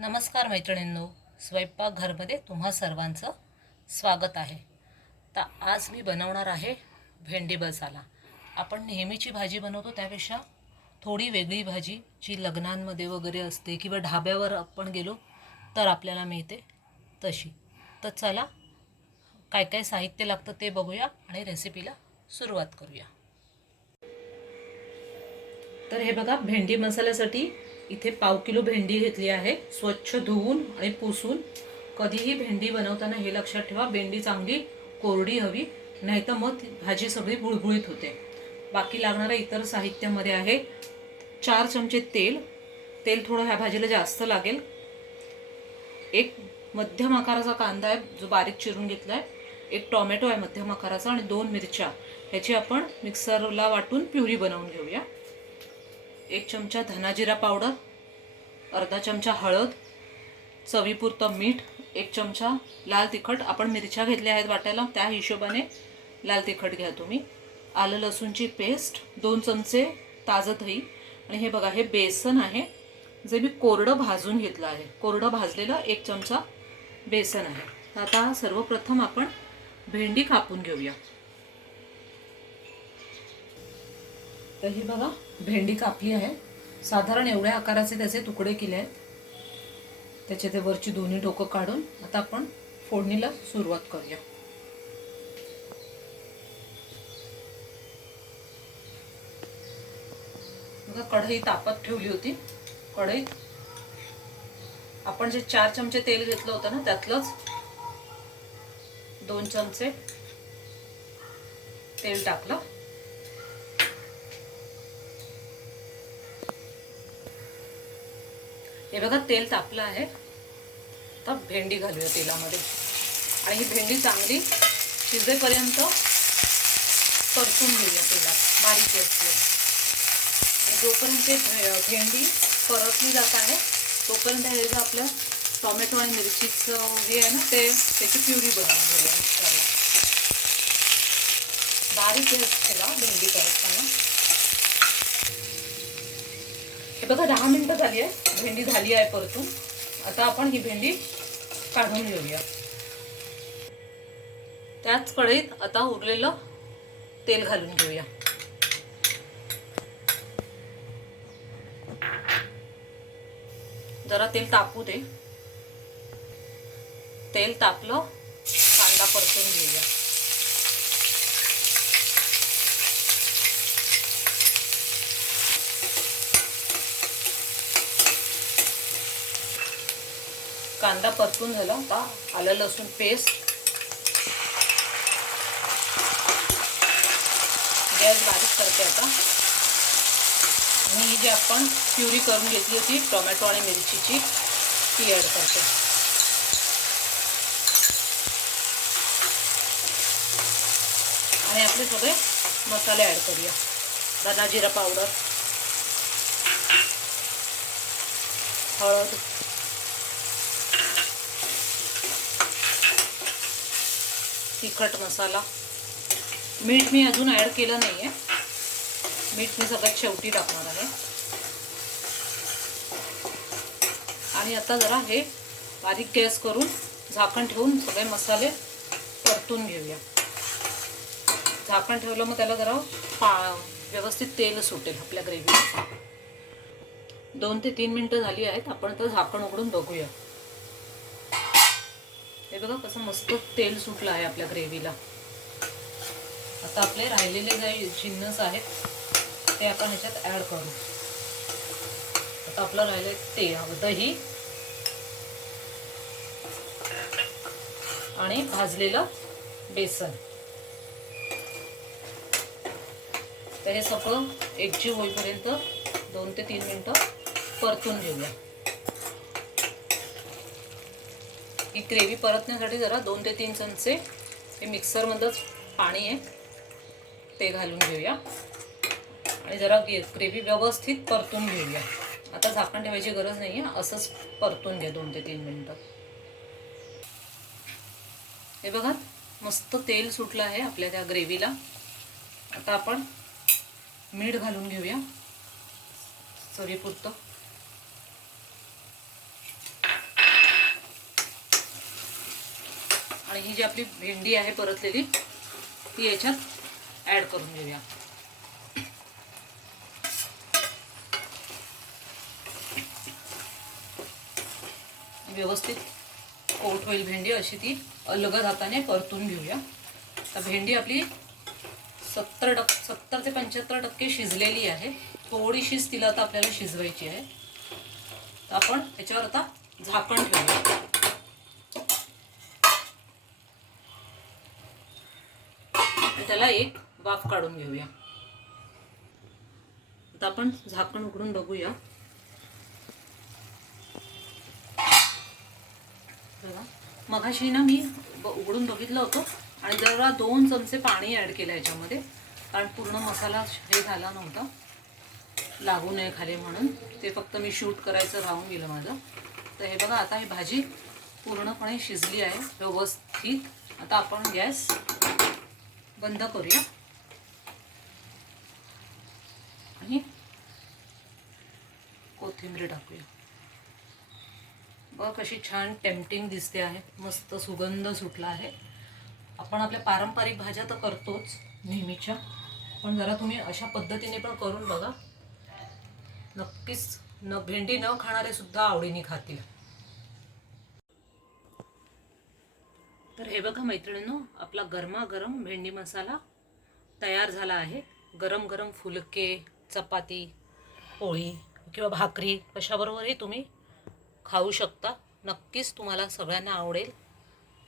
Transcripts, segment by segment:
नमस्कार मैत्रिणींनो, स्वयंपाकघरमध्ये तुम्हा सर्वांचं स्वागत आहे. तर आज मी बनवणार आहे भेंडी मसाला. आपण नेहमीची भाजी बनवतो त्यापेक्षा थोडी वेगळी भाजी, जी लग्नांमध्ये वगैरे असते किंवा ढाब्यावर आपण गेलो तर आपल्याला मिळते तशी. तर चला, काय काय साहित्य लागतं ते बघूया आणि रेसिपीला सुरुवात करूया. तर हे बघा, भेंडी मसाल्यासाठी इथे 1/2 किलो भेंडी घेतली आहे. स्वच्छ धुवून आणि पुसून. कधीही भेंडी बनवताना हे लक्षात ठेवा, भेंडी चांगली कोरडी हवी, नाहीतर मग भाजी सगळी बुळबुळीत होते. बाकी लागणाऱ्या इतर साहित्यामध्ये आहे 4 चमचे तेल. तेल थोडं ह्या भाजीला जास्त लागेल. एक मध्यम आकाराचा कांदा आहे जो बारीक चिरून घेतला आहे. एक टोमॅटो आहे मध्यम आकाराचा आणि 2 मिरच्या. ह्याची आपण मिक्सरला वाटून प्युरी बनवून घेऊया. 1 चमचा धना जिरा पावडर, अर्धा चमचा हळद, चवीपुरतं मीठ, 1 चमचा लाल तिखट. आपण मिरच्या घेतल्या आहेत वाटायला, त्या हिशोबाने लाल तिखट घ्या तुम्ही. आलं लसूणची पेस्ट, 2 चमचे ताजं दही. आणि हे बघा, हे बेसन आहे जे मी कोरडं भाजून घेतलं आहे. कोरडं भाजलेलं 1 चमचा बेसन आहे. आता सर्वप्रथम आपण भेंडी कापून घेऊया. तर ही बघा, भेंडी कापली आहे. साधारण एवढ्या आकाराचे त्याचे तुकडे केले आहेत. त्याचे ते वरची दोन्ही टोकं काढून आता आपण फोडणीला सुरुवात करूया. बघा, कढई तापत ठेवली होती. कढईत आपण जे 4 चमचे तेल घेतलं होतं ना, त्यातलंच 2 चमचे तेल टाकलं. हे बघा, तेल तापलं आहे. तर भेंडी घालूया तेलामध्ये आणि ही भेंडी चांगली शिजेपर्यंत परतून घेऊया तेलात, बारीक गॅसवर. जोपर्यंत भेंडी परतली जात आहे तोपर्यंत हे जे आपलं टोमॅटो आणि मिरचीचं जे आहे ना, त्याची प्युरी बनवून घेऊया मिक्सरला. बारीक गॅस ठेवा भेंडी परतताना. हे बघा, 10 मिनिटं झाली आहे. भेंडी झाली आहे परतून. आता आपण ही भेंडी काढून घेऊया. त्याच कढईत आता उरलेलं तेल घालून घेऊया. जरा तेल तापू दे. तेल तापलं, कांदा परतून घेऊया. कांदा परतून झाला. आता आलं लसूण पेस्ट. गॅस बारीक करते आता. आणि ही जी आपण प्युरी करून घेतली होती टोमॅटो आणि मिरचीची, ती ॲड करते. आणि आपले सगळे मसाले ॲड करूया. धना जिरा पावडर, हळद, तिखट मसाला. मीठ मी अजून ॲड केलं नाही आहे. मीठ मी सगळ्यात शेवटी टाकणार आहे. आणि आता जरा हे बारीक गॅस करून झाकण ठेवून सगळे मसाले परतून घेऊया. झाकण ठेवलं मग त्याला जरा व्यवस्थित तेल सुटेल आपल्या ग्रेव्हीला. 2 ते 3 मिनिटं झाली आहेत. आपण तर झाकण उघडून बघूया. हे बघा, कसं मस्त तेल सुटलं आहे आपल्या ग्रेव्हीला. आता आपले राहिलेले जे जिन्नस आहेत ते आपण ह्याच्यात ॲड करू. आता आपलं राहिले दही आणि भाजलेलं बेसन. तर हे सगळं एकजीव होईपर्यंत 2 ते 3 मिनिटं परतून घेऊया. ही ग्रेव्ही परतण्यासाठी जरा 2 ते 3 चमचे हे मिक्सरमध्येच पाणी आहे ते घालून घेऊया. आणि जरा ग्रेव्ही व्यवस्थित परतून घेऊया. आता झाकण ठेवायची गरज नाही आहे. असंच परतून घ्या 2 ते 3 मिनिटं. हे बघा, मस्त तेल सुटलं आहे आपल्या त्या ग्रेव्हीला. आता आपण मीठ घालून घेऊया चवीपुरतं. आणि ही जी आपली भेंडी आहे परतलेली ती याच्यात ॲड करून घेऊया. व्यवस्थित कोट होईल भेंडी अशी ती अलगद हाताने परतून घेऊया. तर भेंडी आपली 70 ते 75% शिजलेली आहे. थोडीशीच तिला आता आपल्याला शिजवायची आहे. तर आपण याच्यावर आता झाकण ठेवूया. त्याला एक वाफ काढून घेऊया. आता आपण झाकण उघडून बघूया. बघा, मगाशी ना मी उघडून बघितलं होतं आणि जरा 2 चमचे पाणी ॲड केलं याच्यामध्ये, कारण पूर्ण मसाला हे झाला नव्हता, लागू नये खाली म्हणून. ते फक्त मी शूट करायचं राहून गेलं माझं. तर हे बघा, आता ही भाजी पूर्णपणे शिजली आहे व्यवस्थित. आता आपण गॅस बंद करूया आणि कोथिंबीर टाकूया. बघ कशी छान टेम्पटिंग दिसते आहे, मस्त सुगंध सुटला आहे. आपण आपल्या पारंपरिक भाज्या तर करतोच नेहमीच्या, पण जरा तुम्ही अशा पद्धतीने पण करून बघा. नक्कीच भेंडी न खाणारे सुद्धा आवडीने खातील. तर हे बघा मैत्रिणींनो, आपला गरमागरम भेंडी मसाला तयार झाला आहे. गरम गरम फुलके, चपाती, पोळी किंवा भाकरी कशाबरोबरही तुम्ही खाऊ शकता. नक्कीच तुम्हाला सगळ्यांना आवडेल.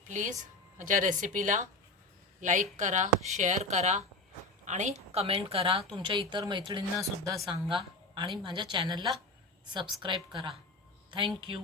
प्लीज माझ्या रेसिपीला लाईक करा, शेअर करा आणि कमेंट करा. तुमच्या इतर मैत्रिणींनासुद्धा सांगा आणि माझ्या चॅनलला सबस्क्राईब करा. थँक्यू.